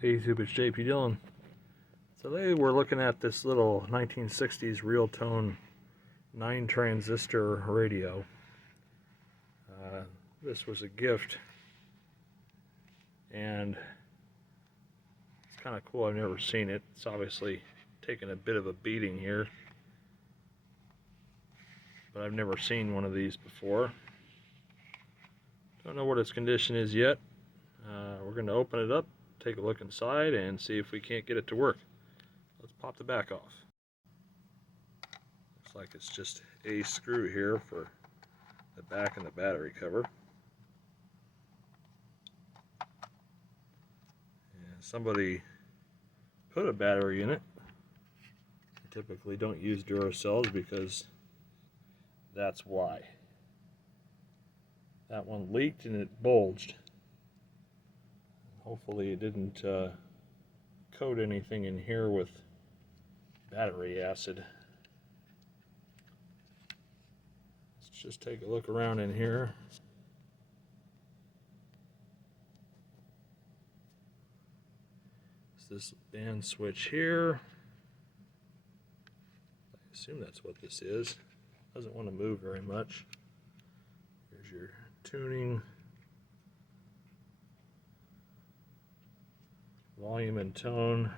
Hey YouTube, it's JP Dillon. Today we're looking at this little 1960s Realtone 9 transistor radio. This was a gift and it's kind of cool. I've never seen it. It's obviously taken a bit of a beating here, but I've never seen one of these before. Don't know what its condition is yet. We're going to open it up, take a look inside, and see if we can't get it to work. Let's pop the back off. Looks like it's just a screw here for the back and the battery cover. And somebody put a battery in it. I typically don't use Duracells because that's why. That one leaked and it bulged. Hopefully it didn't coat anything in here with battery acid. Let's just take a look around in here. It's this band switch here. I assume that's what this is. Doesn't want to move very much. Here's your tuning. Volume and tone.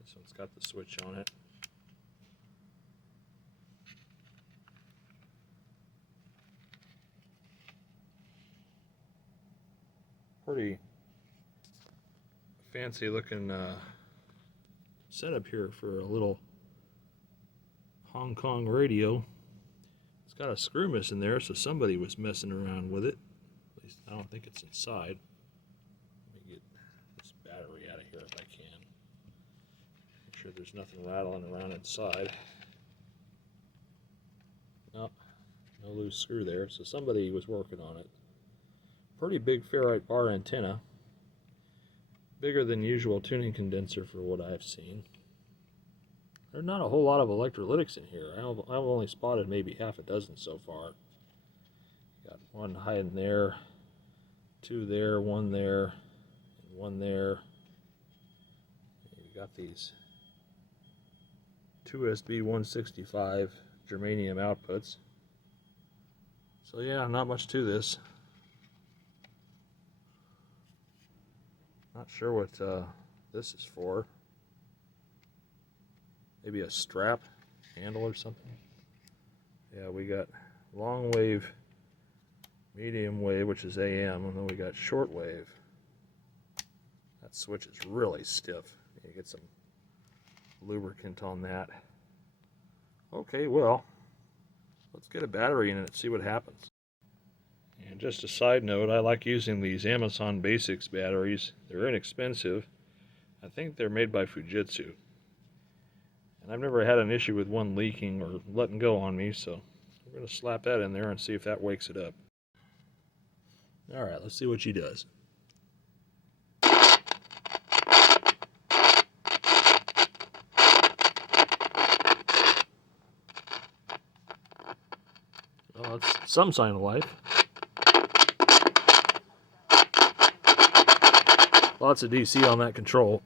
This one's got the switch on it. Pretty fancy looking setup here for a little Hong Kong radio. It's got a screw missing there, so somebody was messing around with it. At least I don't think it's inside. Let me get this battery out of here if I can. Make sure there's nothing rattling around inside. Nope, no loose screw there, so somebody was working on it. Pretty big ferrite bar antenna. Bigger than usual tuning condenser for what I've seen. There's not a whole lot of electrolytics in here. I've only spotted maybe half a dozen so far. Got one hiding there, two there, one there, and one there. You got these two USB165 germanium outputs. So yeah, not much to this. Not sure what this is for. Maybe a strap handle or something. Yeah, we got long wave, medium wave, which is AM, and then we got short wave. That switch is really stiff. You get some lubricant on that. Okay, well, let's get a battery in it and see what happens. And just a side note, I like using these Amazon Basics batteries. They're inexpensive. I think they're made by Fujitsu. And I've never had an issue with one leaking or letting go on me, so we're going to slap that in there and see if that wakes it up. Alright, let's see what she does. Well, that's some sign of life. Lots of DC on that control.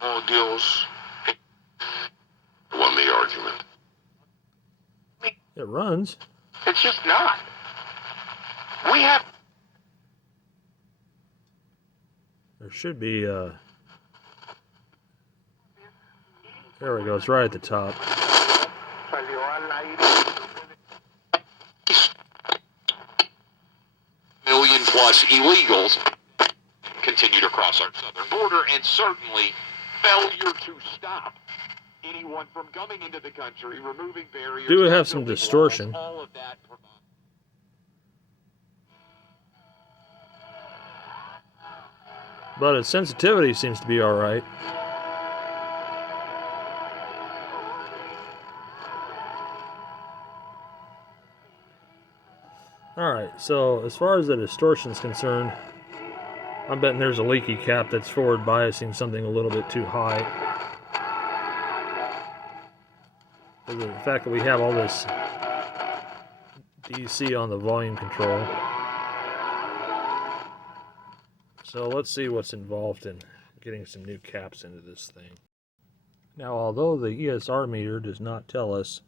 Oh, Dios. Won the argument. It runs. It's just not. We have... There should be, there we go, it's right at the top. Million plus illegals continue to cross our southern border, and certainly failure to stop anyone from coming into the country, removing barriers. Do have some distortion. All of that. But its sensitivity seems to be alright. Alright, so as far as the distortion is concerned, I'm betting there's a leaky cap that's forward biasing something a little bit too high. The fact that we have all this DC on the volume control. So let's see what's involved in getting some new caps into this thing. Now, although the ESR meter does not tell us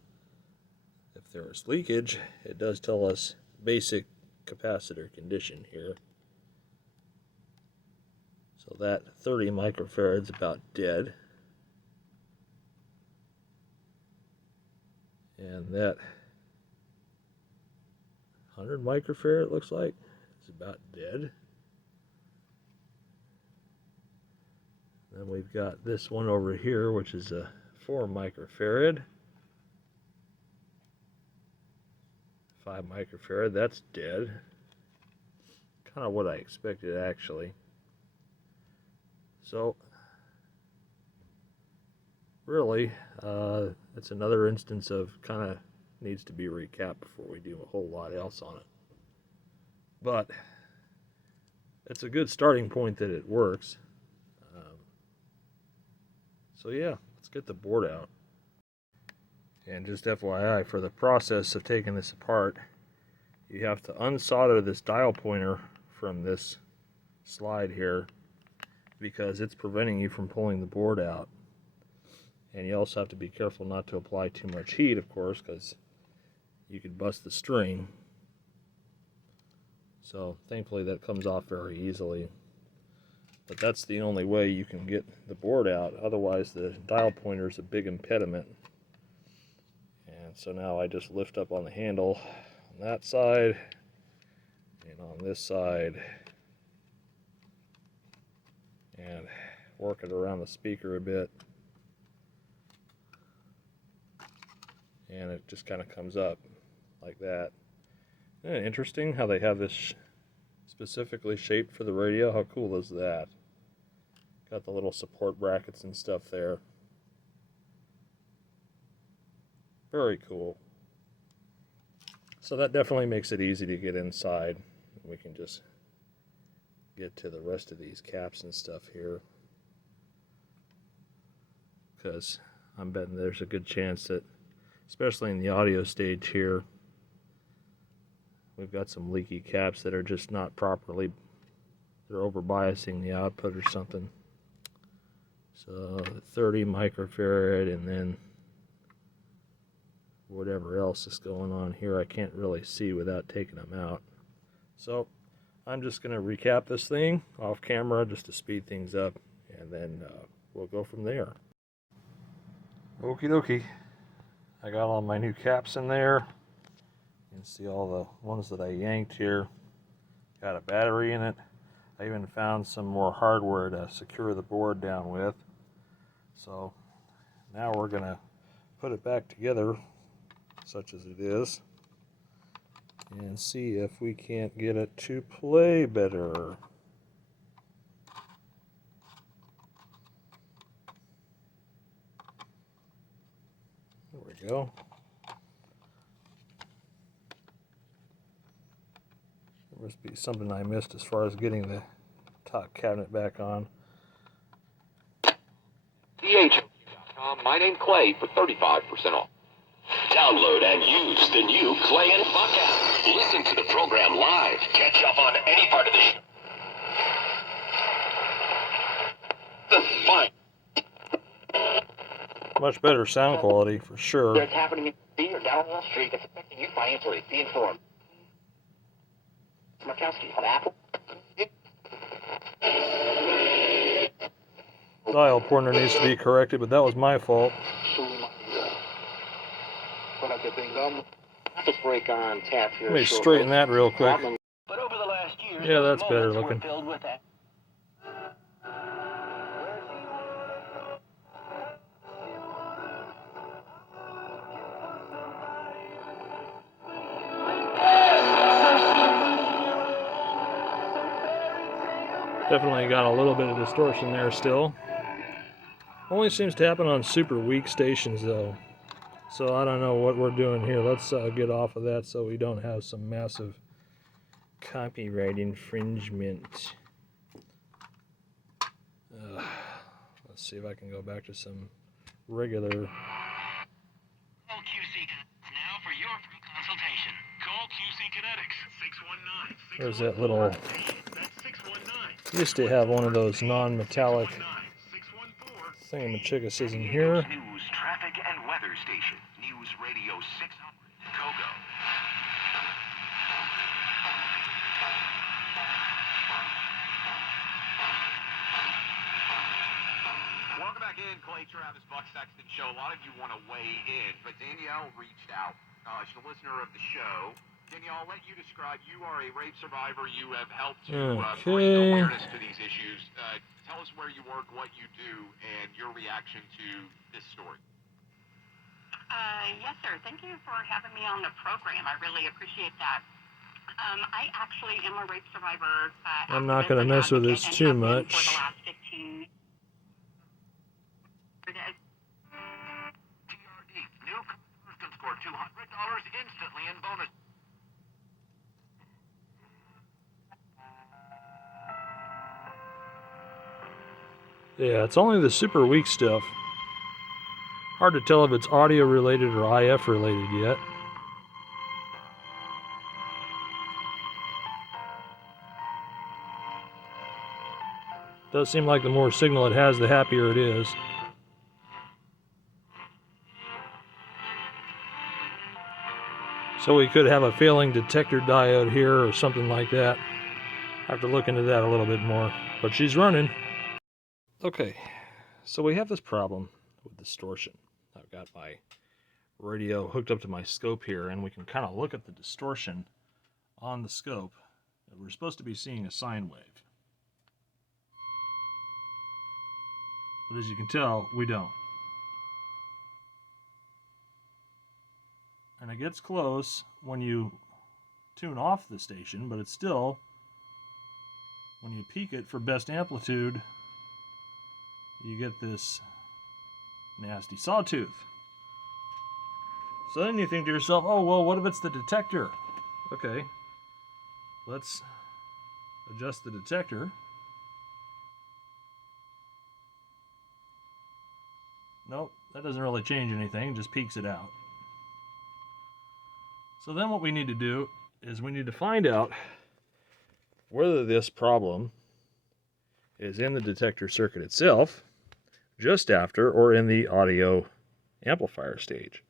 if there is leakage, it does tell us basic capacitor condition here. So that 30 microfarad is about dead. And that 100 microfarad, it looks like, is about dead. Then we've got this one over here, which is a 4 microfarad. 5 microfarad, that's dead. Kind of what I expected, actually. So, really, it's another instance of kind of needs to be recapped before we do a whole lot else on it. But it's a good starting point that it works. So yeah, let's get the board out. And just FYI, for the process of taking this apart, you have to unsolder this dial pointer from this slide here because it's preventing you from pulling the board out. And you also have to be careful not to apply too much heat, of course, because you could bust the string. So thankfully that comes off very easily. But that's the only way you can get the board out. Otherwise the dial pointer is a big impediment. And so now I just lift up on the handle on that side and on this side and work it around the speaker a bit. And it just kind of comes up like that. Isn't it interesting how they have this specifically shaped for the radio? How cool is that? Got the little support brackets and stuff there. Very cool. So that definitely makes it easy to get inside. We can just get to the rest of these caps and stuff here. Because I'm betting there's a good chance that, especially in the audio stage here, we've got some leaky caps that are just not properly, they're over biasing the output or something. So 30 microfarad and then whatever else is going on here I can't really see without taking them out. So I'm just going to recap this thing off camera just to speed things up, and then we'll go from there. Okie dokie. I got all my new caps in there. You can see all the ones that I yanked here. Got a battery in it. I even found some more hardware to secure the board down with. So now we're going to put it back together, such as it is, and see if we can't get it to play better. There we go. There must be something I missed as far as getting the top cabinet back on. DHOQ.com, my name Clay for 35% off. Download and use the new Clay and Buck app. Listen to the program live. Catch up on any part of the show. Fine. Much better sound quality for sure. What's happening in D or down Wall Street that's affecting you financially. Be informed. Markowski on Apple. Dial pointer needs to be corrected, but that was my fault. Break on tap here. Let me straighten that real quick. But over the last year, Yeah, that's better looking. filled with that. Definitely got a little bit of distortion there still. Only seems to happen on super weak stations though. So I don't know what we're doing here. Let's get off of that so we don't have some massive copyright infringement. Let's see if I can go back to some regular. Call QC now for your free consultation. Call QC Kinetics 619. There's that little. Used to have one of those non-metallic thingamajiggas in here. News, traffic, and weather station. News Radio 600. Kogo. Welcome back in, Clay Travis, Buck Sexton Show. A lot of you want to weigh in, but Danielle reached out. She's a listener of the show. Danielle, I'll let you describe. You are a rape survivor. You have helped to bring awareness to these issues. Tell us where you work, what you do, and your reaction to this story. Yes, sir. Thank you for having me on the program. I really appreciate that. I actually am a rape survivor. I'm not going to mess with this too much. For the last 15 TRD. New customers can score $200 instantly in bonus. Yeah, it's only the super weak stuff. Hard to tell if it's audio related or IF related yet. Does seem like the more signal it has, the happier it is. So we could have a failing detector diode here or something like that. I have to look into that a little bit more. But she's running. Okay, so we have this problem with distortion. I've got my radio hooked up to my scope here, and we can kind of look at the distortion on the scope. We're supposed to be seeing a sine wave. But as you can tell, we don't. And it gets close when you tune off the station, but it's still, when you peak it for best amplitude, you get this nasty sawtooth. So then you think to yourself, oh, well, what if it's the detector? Okay, let's adjust the detector. Nope, that doesn't really change anything, just peaks it out. So then what we need to do is we need to find out whether this problem is in the detector circuit itself, just after, or in the audio amplifier stage.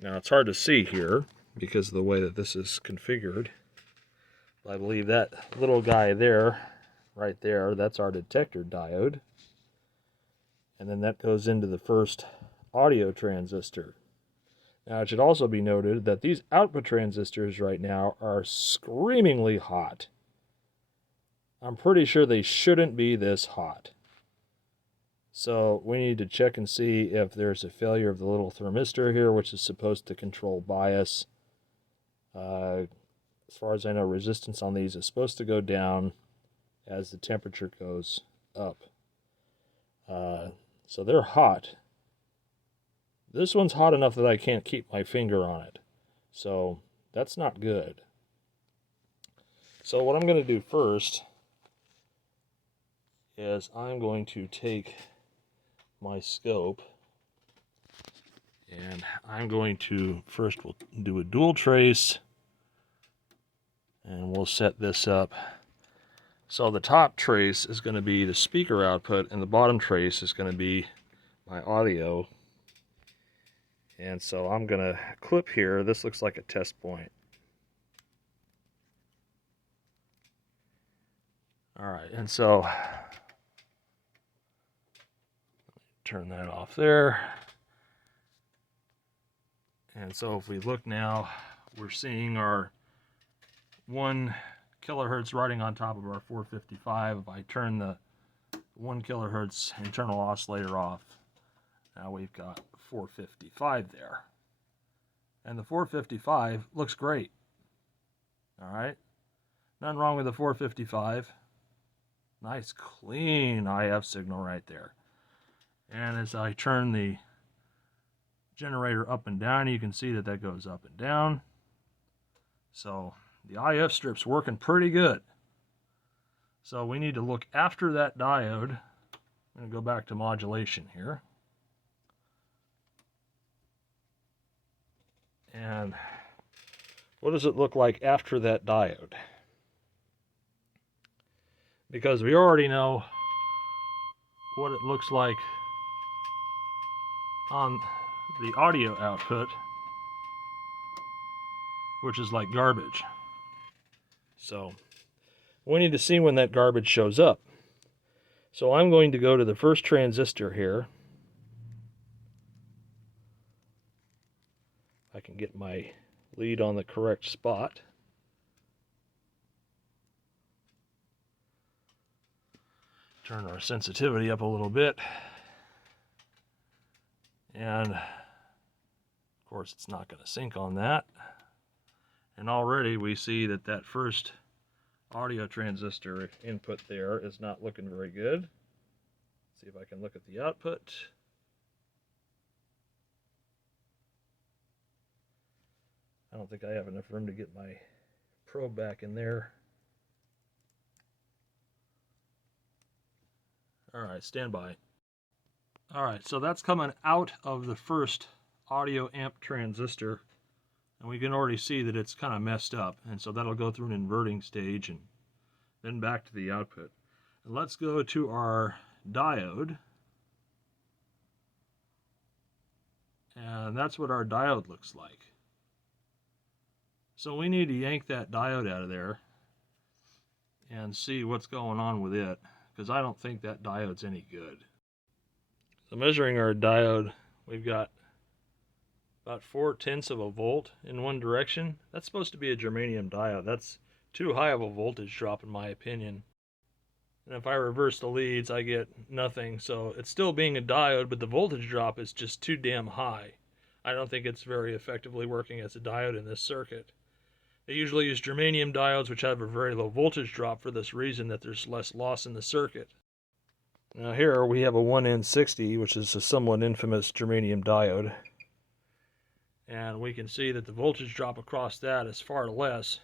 Now it's hard to see here because of the way that this is configured. I believe that little guy there, right there, that's our detector diode. And then that goes into the first audio transistor. Now it should also be noted that these output transistors right now are screamingly hot. I'm pretty sure they shouldn't be this hot. So we need to check and see if there's a failure of the little thermistor here, which is supposed to control bias. As far as I know, resistance on these is supposed to go down as the temperature goes up. So they're hot. This one's hot enough that I can't keep my finger on it. So that's not good. So what I'm going to do first is I'm going to take my scope and I'm going to first we'll do a dual trace and we'll set this up. So the top trace is going to be the speaker output and the bottom trace is going to be my audio. And so I'm going to clip here. This looks like a test point. All right, and so turn that off there. And so if we look now, we're seeing our 1 kilohertz riding on top of our 455. If I turn the 1 kilohertz internal oscillator off, now we've got 455 there. And the 455 looks great. All right. Nothing wrong with the 455. Nice clean IF signal right there. And as I turn the generator up and down, you can see that that goes up and down. So the IF strip's working pretty good. So we need to look after that diode, I'm going to go back to modulation here. And what does it look like after that diode? Because we already know what it looks like on the audio output, which is like garbage. So we need to see when that garbage shows up. So I'm going to go to the first transistor here. I can get my lead on the correct spot. Turn our sensitivity up a little bit. And of course it's not going to sync on that. And already we see that that first audio transistor input there is not looking very good. Let's see if I can look at the output. I don't think I have enough room to get my probe back in there. Alright, stand by. Alright, so that's coming out of the first audio amp transistor, and we can already see that it's kind of messed up, and so that'll go through an inverting stage and then back to the output. And let's go to our diode, and that's what our diode looks like. So we need to yank that diode out of there and see what's going on with it, because I don't think that diode's any good. So measuring our diode, we've got about 0.4 of a volt in one direction. That's supposed to be a germanium diode. That's too high of a voltage drop in my opinion. And if I reverse the leads, I get nothing. So it's still being a diode, but the voltage drop is just too damn high. I don't think it's very effectively working as a diode in this circuit. They usually use germanium diodes, which have a very low voltage drop for this reason, that there's less loss in the circuit. Now here we have a 1N60, which is a somewhat infamous germanium diode. And we can see that the voltage drop across that is far less.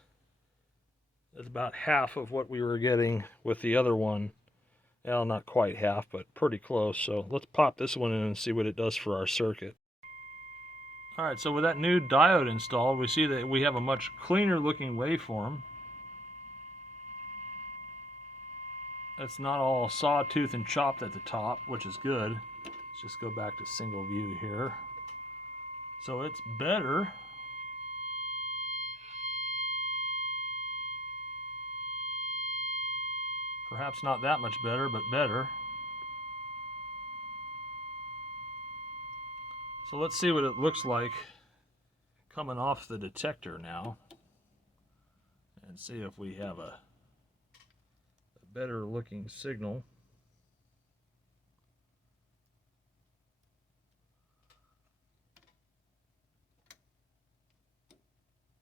It's about half of what we were getting with the other one. Well, not quite half, but pretty close. So let's pop this one in and see what it does for our circuit. Alright, so with that new diode installed, we see that we have a much cleaner looking waveform. It's not all sawtooth and chopped at the top, which is good. Let's just go back to single view here. So it's better. Perhaps not that much better, but better. So let's see what it looks like coming off the detector now, and see if we have a better looking signal.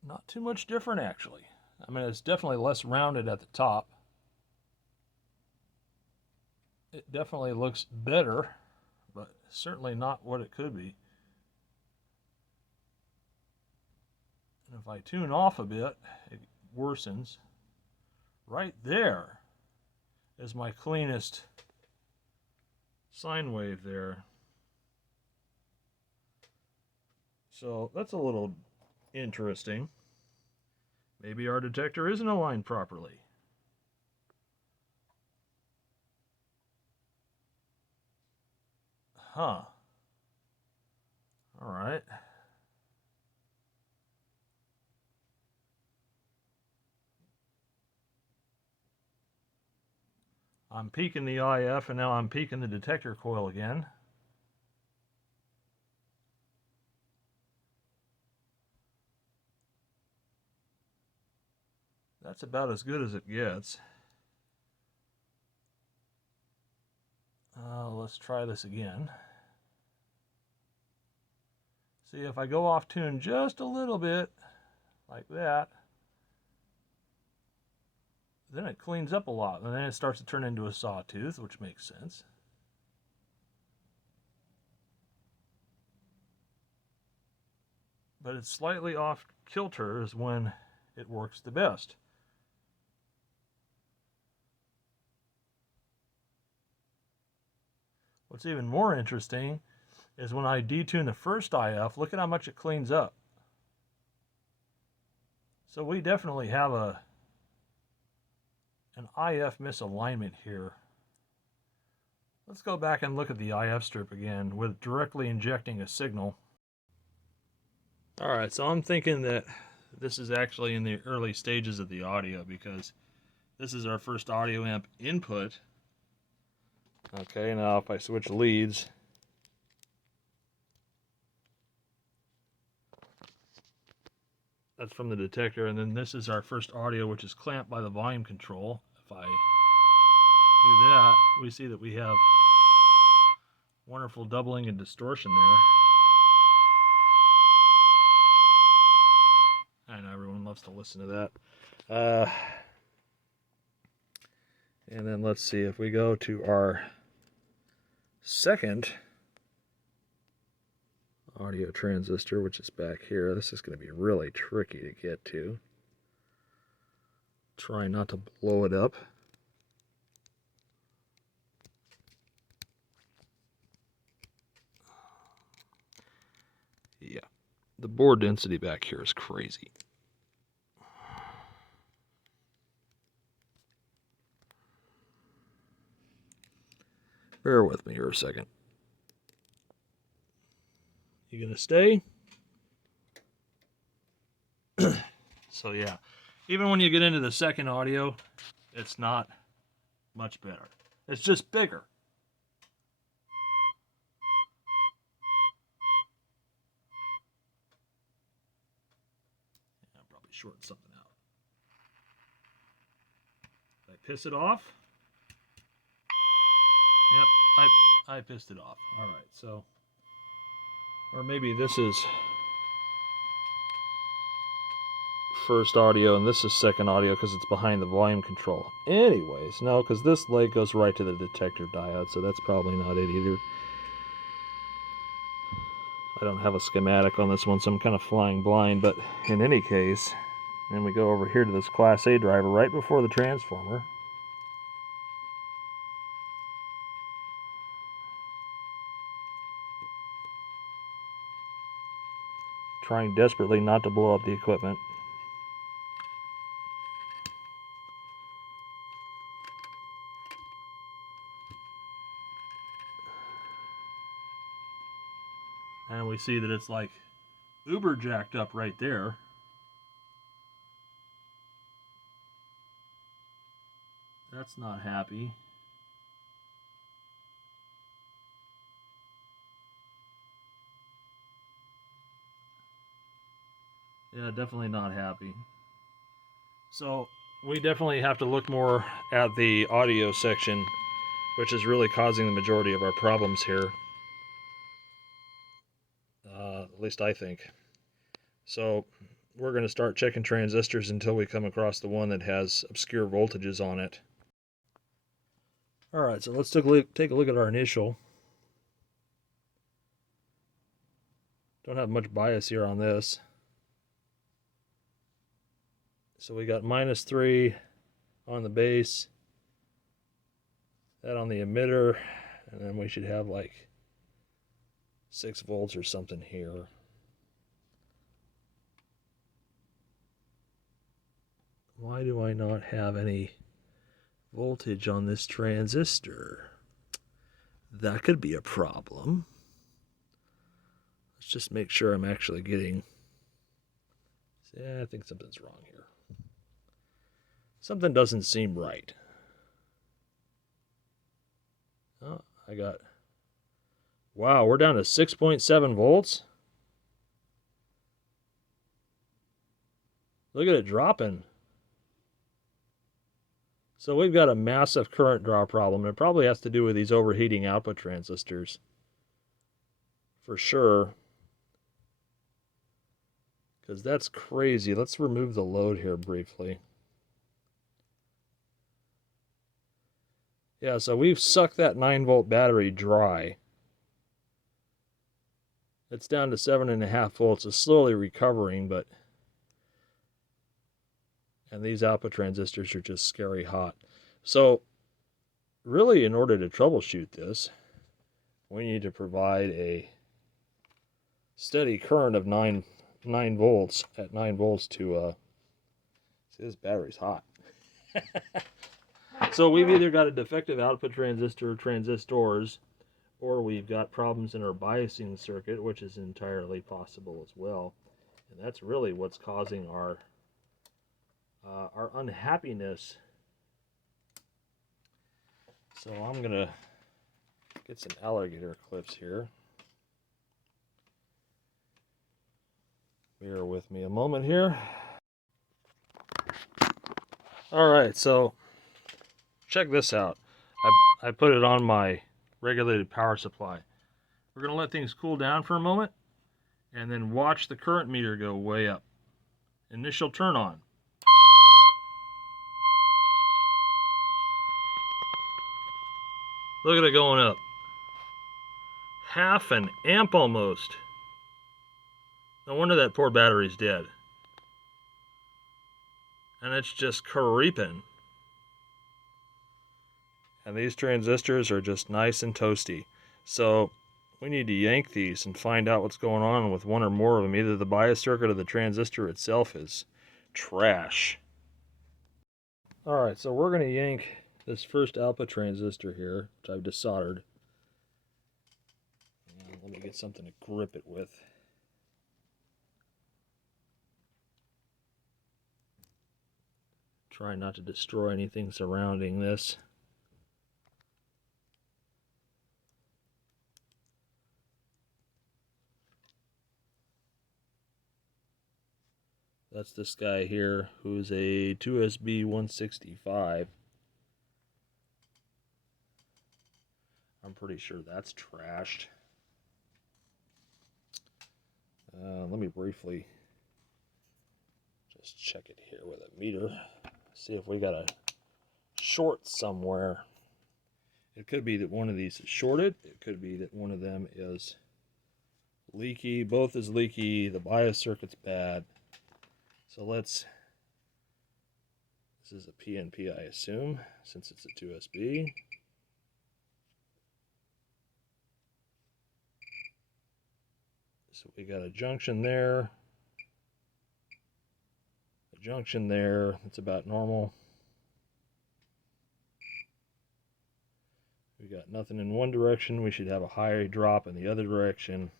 Not too much different actually. I mean, it's definitely less rounded at the top. It definitely looks better, but certainly not what it could be. And if I tune off a bit, it worsens. Right there is my cleanest sine wave there. So that's a little interesting. Maybe our detector isn't aligned properly. Huh. All right. I'm peaking the IF, and now I'm peaking the detector coil again. That's about as good as it gets. Let's try this again. See, if I go off tune just a little bit, like that, then it cleans up a lot, and then it starts to turn into a sawtooth, which makes sense. But it's slightly off kilter is when it works the best. What's even more interesting is when I detune the first IF, look at how much it cleans up. So we definitely have an IF misalignment here. Let's go back and look at the IF strip again with directly injecting a signal. All right, so I'm thinking that this is actually in the early stages of the audio because this is our first audio amp input. Okay, now if I switch leads, that's from the detector, and then this is our first audio, which is clamped by the volume control. If I do that, we see that we have wonderful doubling and distortion there. I know everyone loves to listen to that. And then let's see if we go to our second audio transistor, which is back here. This is going to be really tricky to get to. Try not to blow it up. Yeah, the board density back here is crazy. Bear with me here a second. You gonna stay? So yeah, even when you get into the second audio, it's not much better. It's just bigger. Yeah, I'll probably shorten something out. Did I piss it off? Yep, I pissed it off. All right, so, or maybe this is first audio and this is second audio because it's behind the volume control. Anyways, no, because this leg goes right to the detector diode, so that's probably not it either. I don't have a schematic on this one, so I'm kind of flying blind, but in any case, then we go over here to this Class A driver right before the transformer. Trying desperately not to blow up the equipment. And we see that it's like uber jacked up right there. That's not happy. Yeah, definitely not happy. So we definitely have to look more at the audio section, which is really causing the majority of our problems here. At least I think. So we're going to start checking transistors until we come across the one that has obscure voltages on it. All right, so let's take a look at our initial. Don't have much bias here on this. So we got -3 on the base, that on the emitter, and then we should have like 6 volts or something here. Why do I not have any voltage on this transistor? That could be a problem. Let's just make sure I'm actually getting... Yeah, I think something's wrong here. Something doesn't seem right. Oh, I got... Wow, we're down to 6.7 volts? Look at it dropping. So we've got a massive current draw problem. It probably has to do with these overheating output transistors. For sure. Because that's crazy. Let's remove the load here briefly. Yeah, so we've sucked that 9-volt battery dry. It's down to 7.5 volts. It's slowly recovering, but... And these output transistors are just scary hot. So, really, in order to troubleshoot this, we need to provide a steady current of 9 volts at 9 volts to see, this battery's hot. So we've either got a defective output transistor or transistors, or we've got problems in our biasing circuit, which is entirely possible as well. And that's really what's causing our unhappiness. So I'm gonna get some alligator clips here. Bear with me a moment here. All right, so check this out. I put it on my regulated power supply. We're gonna let things cool down for a moment and then watch the current meter go way up. Initial turn on. Look at it going up. Half an amp almost. No wonder that poor battery's dead. And it's just creeping. And these transistors are just nice and toasty. So we need to yank these and find out what's going on with one or more of them. Either the bias circuit or the transistor itself is trash. Alright, so we're going to yank this first alpha transistor here, which I've desoldered. Let me get something to grip it with. Try not to destroy anything surrounding this. That's this guy here, who's a 2SB165. I'm pretty sure that's trashed. Let me briefly just check it here with a meter. See if we got a short somewhere. It could be that one of these is shorted. It could be that one of them is leaky. Both is leaky. The bias circuit's bad. So let's, this is a PNP I assume, since it's a 2SB. So we got a junction there, a junction there, that's about normal. We got nothing in one direction, we should have a high drop in the other direction.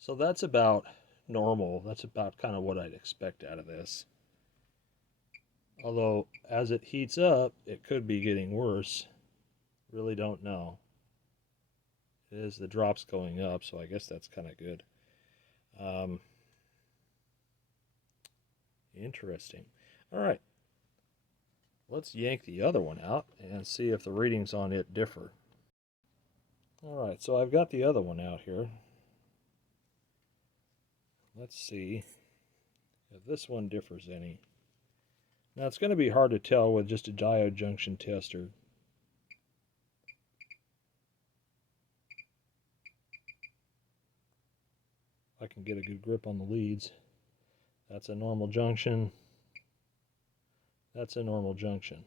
So that's about normal. That's about kind of what I'd expect out of this. Although, as it heats up, it could be getting worse. Really don't know. It is, the drop's going up, so I guess that's kind of good. Interesting. All right. Let's yank the other one out and see if the readings on it differ. All right, so I've got the other one out here. Let's see if this one differs any. Now it's going to be hard to tell with just a diode junction tester. I can get a good grip on the leads. That's a normal junction. That's a normal junction.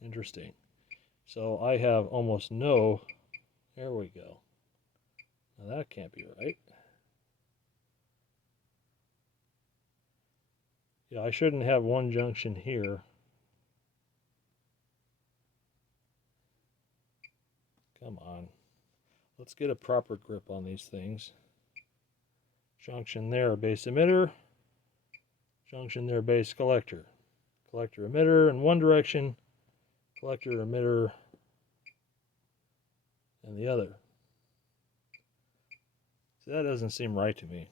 Interesting. So I have almost no. There we go. Now that can't be right. Yeah, I shouldn't have one junction here. Come on. Let's get a proper grip on these things. Junction there, base emitter. Junction there, base collector. Collector emitter in one direction. Collector emitter in the other. See, that doesn't seem right to me.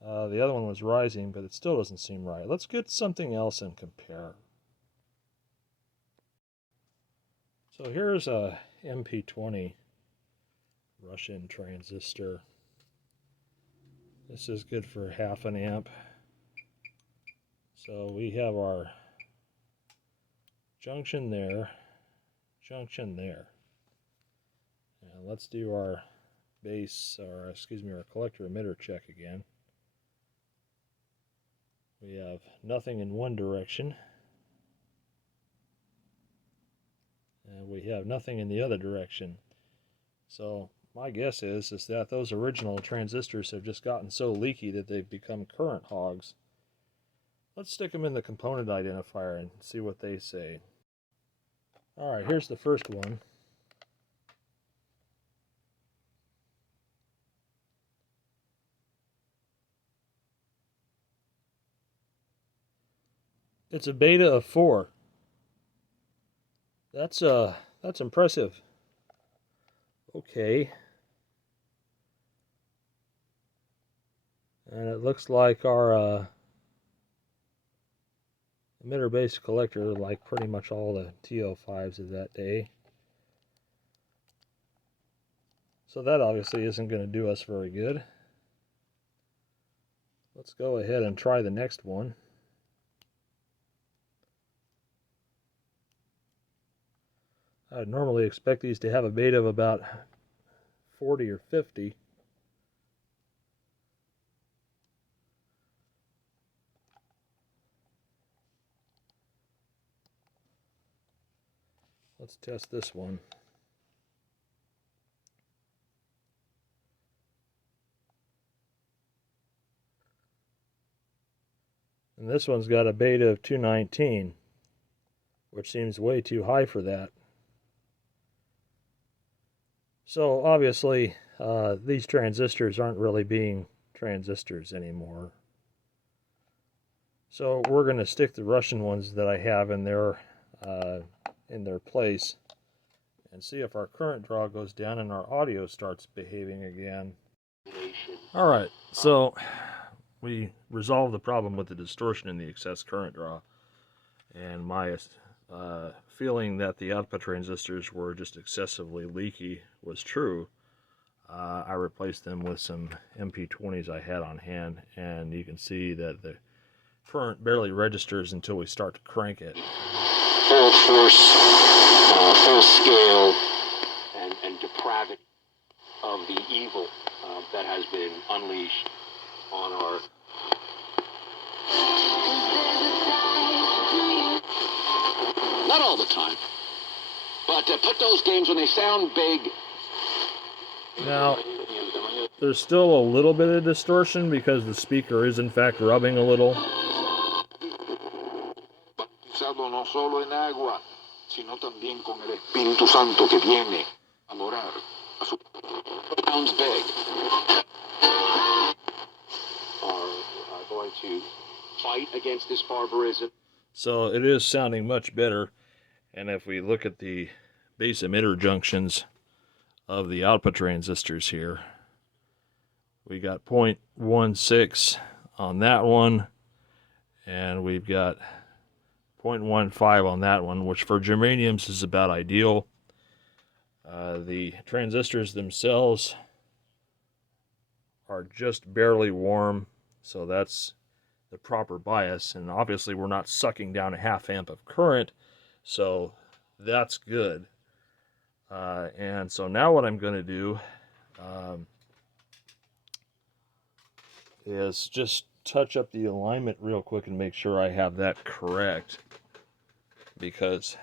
The other one was rising, but it still doesn't seem right. Let's get something else and compare. So here's a MP20 Russian transistor. This is good for half an amp. So we have our junction there, junction there. And let's do our base, or excuse me, our collector emitter check again. We have nothing in one direction, and we have nothing in the other direction. So my guess is that those original transistors have just gotten so leaky that they've become current hogs. Let's stick them in the component identifier and see what they say. Alright, here's the first one. It's a beta of 4. That's impressive. Okay. And it looks like our emitter base collector, like pretty much all the TO5s of that day. So that obviously isn't going to do us very good. Let's go ahead and try the next one. I'd normally expect these to have a beta of about 40 or 50. Let's test this one. And this one's got a beta of 219, which seems way too high for that. So obviously, these transistors aren't really being transistors anymore. So we're going to stick the Russian ones that I have in their place and see if our current draw goes down and our audio starts behaving again. Alright, so we resolved the problem with the distortion in the excess current draw, and my feeling that the output transistors were just excessively leaky was true. I replaced them with some MP20s I had on hand, and you can see that the current barely registers until we start to crank it. Full force, full scale, and depravity of the evil that has been unleashed on our... Not all the time, but put those games when they sound big. Now, there's still a little bit of distortion because the speaker is in fact rubbing a little. No solo en agua, sino también con el Espíritu Santo que viene a morar. Sounds big. Are going to fight against this barbarism. So it is sounding much better, and if we look at the base emitter junctions of the output transistors here, we got 0.16 on that one, and we've got 0.15 on that one, which for germaniums is about ideal. The transistors themselves are just barely warm, so that's the proper bias, and obviously we're not sucking down a half amp of current, so that's good. And so now what I'm going to do is just touch up the alignment real quick and make sure I have that correct, because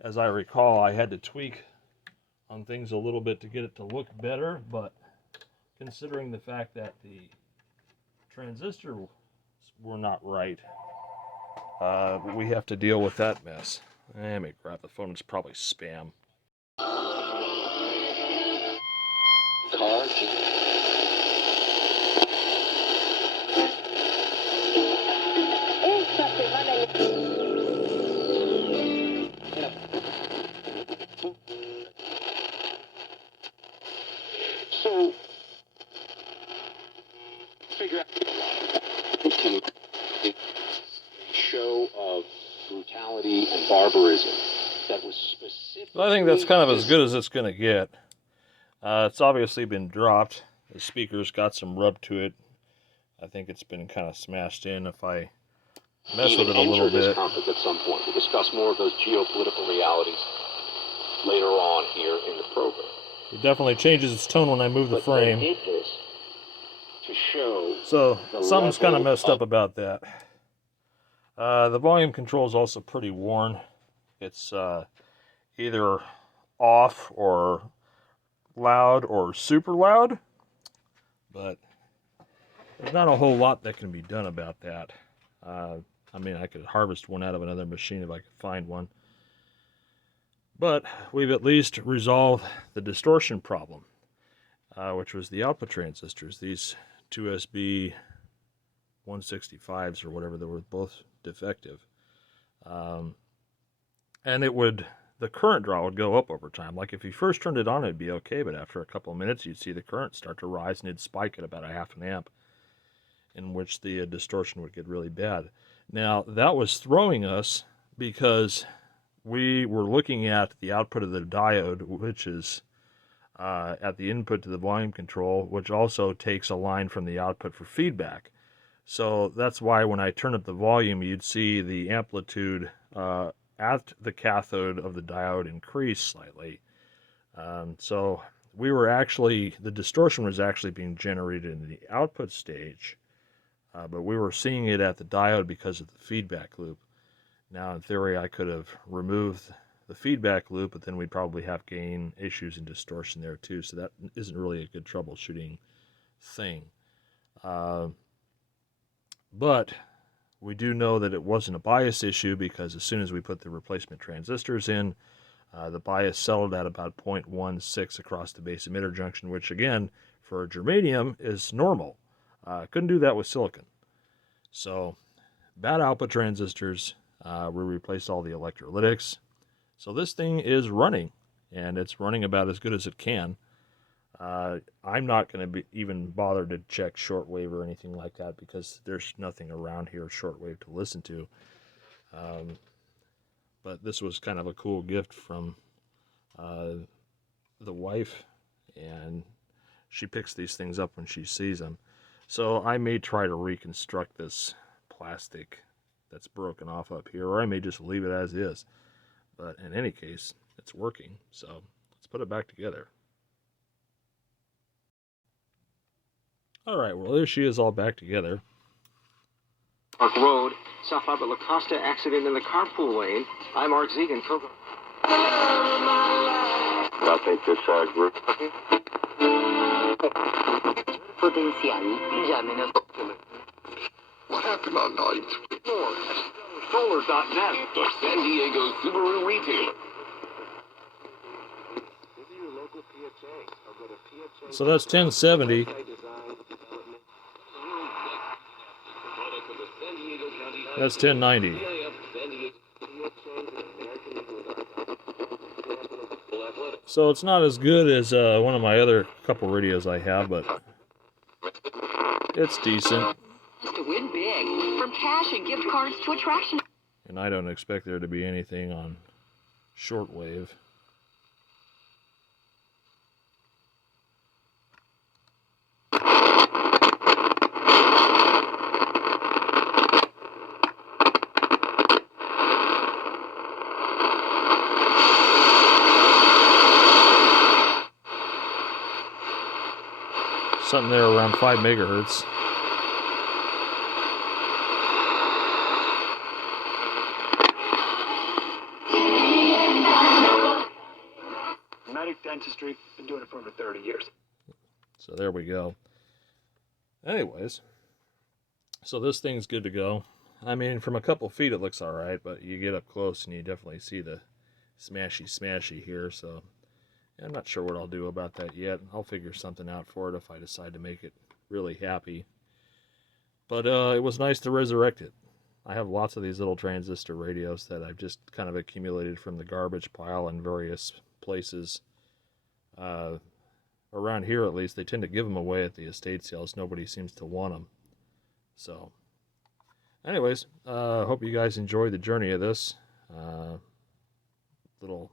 as I recall, I had to tweak on things a little bit to get it to look better, but considering the fact that the transistors were not right, we have to deal with that mess. Let me grab the phone, it's probably spam. So, figure out a show of brutality and barbarism that was specific. I think that's kind of as good as it's going to get. It's obviously been dropped. The speaker's got some rub to it. I think it's been kind of smashed in. If I mess with it a little bit. Conference at some point. We'll discuss more of those geopolitical realities later on here in the program. It definitely changes its tone when I move the frame. They did this to show So the something's kind of level messed up about that. The volume control is also pretty worn. It's either off or loud or super loud, but there's not a whole lot that can be done about that. I mean, I could harvest one out of another machine if I could find one. But we've at least resolved the distortion problem, which was the output transistors. These 2SB 165s or whatever, they were both defective. And the current draw would go up over time. Like if you first turned it on, it'd be okay, but after a couple of minutes, you'd see the current start to rise and it'd spike at about a half an amp, in which the distortion would get really bad. Now, that was throwing us because we were looking at the output of the diode, which is at the input to the volume control, which also takes a line from the output for feedback. So that's why when I turn up the volume, you'd see the amplitude at the cathode of the diode increase slightly. So the distortion was actually being generated in the output stage, but we were seeing it at the diode because of the feedback loop. Now, in theory, I could have removed the feedback loop, but then we'd probably have gain issues and distortion there too, so that isn't really a good troubleshooting thing. But we do know that it wasn't a bias issue, because as soon as we put the replacement transistors in, the bias settled at about 0.16 across the base emitter junction, which again, for germanium, is normal. Couldn't do that with silicon. So, bad output transistors. We replaced all the electrolytics. So this thing is running, and it's running about as good as it can. I'm not going to even bother to check shortwave or anything like that, because there's nothing around here shortwave to listen to. But this was kind of a cool gift from the wife, and she picks these things up when she sees them. So I may try to reconstruct this plastic that's broken off up here, or I may just leave it as is. But in any case, it's working, so let's put it back together. Alright, well, there she is, all back together. Park Road, South Albert La Costa accident in the carpool lane. I'm Art Zegan, Coco. I'll take this group. Potenziali, llámenos. What happened on night? Solar.net, the San Diego Subaru retailer. So that's 1070. That's 1090. So it's not as good as one of my other couple radios I have, but it's decent. To win big, from cash and gift cards to attraction. And I don't expect there to be anything on shortwave. Something there around 5 megahertz. Dentistry, been doing it for over 30 years. So there we go. Anyways, so this thing's good to go. I mean, from a couple feet it looks alright, but you get up close and you definitely see the smashy here, so I'm not sure what I'll do about that yet. I'll figure something out for it if I decide to make it really happy. But it was nice to resurrect it. I have lots of these little transistor radios that I've just kind of accumulated from the garbage pile in various places. Around here, at least, they tend to give them away at the estate sales. Nobody seems to want them. So, anyways, hope you guys enjoy the journey of this little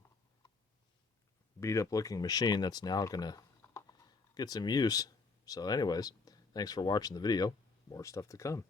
beat-up looking machine that's now going to get some use. So, anyways, thanks for watching the video. More stuff to come.